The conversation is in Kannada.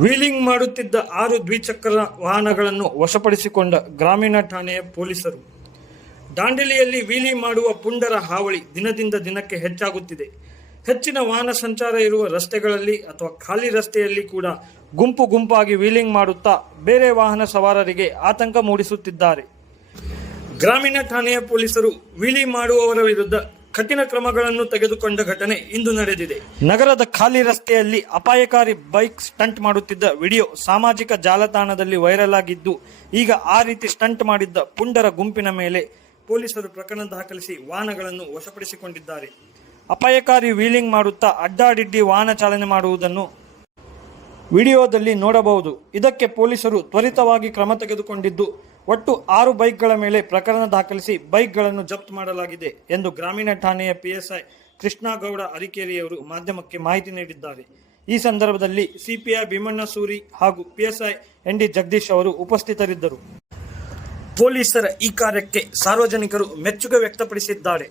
ವೀಲಿಂಗ್ ಮಾಡುತ್ತಿದ್ದ ಆರು ದ್ವಿಚಕ್ರ ವಾಹನಗಳನ್ನು ವಶಪಡಿಸಿಕೊಂಡ ಗ್ರಾಮೀಣ ಠಾಣೆಯ ಪೊಲೀಸರು. ದಾಂಡೇಲಿಯಲ್ಲಿ ವೀಲಿ ಮಾಡುವ ಪುಂಡರ ಹಾವಳಿ ದಿನದಿಂದ ದಿನಕ್ಕೆ ಹೆಚ್ಚಾಗುತ್ತಿದೆ. ಹೆಚ್ಚಿನ ವಾಹನ ಸಂಚಾರ ಇರುವ ರಸ್ತೆಗಳಲ್ಲಿ ಅಥವಾ ಖಾಲಿ ರಸ್ತೆಯಲ್ಲಿ ಕೂಡ ಗುಂಪು ಗುಂಪಾಗಿ ವೀಲಿಂಗ್ ಮಾಡುತ್ತಾ ಬೇರೆ ವಾಹನ ಸವಾರರಿಗೆ ಆತಂಕ ಮೂಡಿಸುತ್ತಿದ್ದಾರೆ. ಗ್ರಾಮೀಣ ಠಾಣೆಯ ಪೊಲೀಸರು ವೀಲಿ ಮಾಡುವವರ ವಿರುದ್ಧ ಕಠಿಣ ಕ್ರಮಗಳನ್ನು ತೆಗೆದುಕೊಂಡ ಘಟನೆ ಇಂದು ನಡೆದಿದೆ. ನಗರದ ಖಾಲಿ ರಸ್ತೆಯಲ್ಲಿ ಅಪಾಯಕಾರಿ ಬೈಕ್ ಸ್ಟಂಟ್ ಮಾಡುತ್ತಿದ್ದ ವಿಡಿಯೋ ಸಾಮಾಜಿಕ ಜಾಲತಾಣದಲ್ಲಿ ವೈರಲ್ ಆಗಿದ್ದು, ಈಗ ಆ ರೀತಿ ಸ್ಟಂಟ್ ಮಾಡಿದ್ದ ಪುಂಡರ ಗುಂಪಿನ ಮೇಲೆ ಪೊಲೀಸರು ಪ್ರಕರಣ ದಾಖಲಿಸಿ ವಾಹನಗಳನ್ನು ವಶಪಡಿಸಿಕೊಂಡಿದ್ದಾರೆ. ಅಪಾಯಕಾರಿ ವೀಲಿಂಗ್ ಮಾಡುತ್ತಾ ಅಡ್ಡಾಡಿಡ್ಡಿ ವಾಹನ ಚಾಲನೆ ಮಾಡುವುದನ್ನು ವಿಡಿಯೋದಲ್ಲಿ ನೋಡಬಹುದು. ಇದಕ್ಕೆ ಪೊಲೀಸರು ತ್ವರಿತವಾಗಿ ಕ್ರಮ ತೆಗೆದುಕೊಂಡಿದ್ದು, ಒಟ್ಟು ಆರು ಬೈಕ್ಗಳ ಮೇಲೆ ಪ್ರಕರಣ ದಾಖಲಿಸಿ ಬೈಕ್ಗಳನ್ನು ಜಪ್ತ್ ಮಾಡಲಾಗಿದೆ ಎಂದು ಗ್ರಾಮೀಣ ಠಾಣೆಯ ಪಿಎಸ್ಐ ಕೃಷ್ಣಗೌಡ ಅರಿಕೇರಿಯವರು ಮಾಧ್ಯಮಕ್ಕೆ ಮಾಹಿತಿ ನೀಡಿದ್ದಾರೆ. ಈ ಸಂದರ್ಭದಲ್ಲಿ ಸಿಪಿಐ ಭೀಮಣ್ಣ ಸೂರಿ ಹಾಗೂ ಪಿಎಸ್ಐ ಎನ್ ಡಿ ಜಗದೀಶ್ ಅವರು ಉಪಸ್ಥಿತರಿದ್ದರು. ಪೊಲೀಸರ ಈ ಕಾರ್ಯಕ್ಕೆ ಸಾರ್ವಜನಿಕರು ಮೆಚ್ಚುಗೆ ವ್ಯಕ್ತಪಡಿಸಿದ್ದಾರೆ.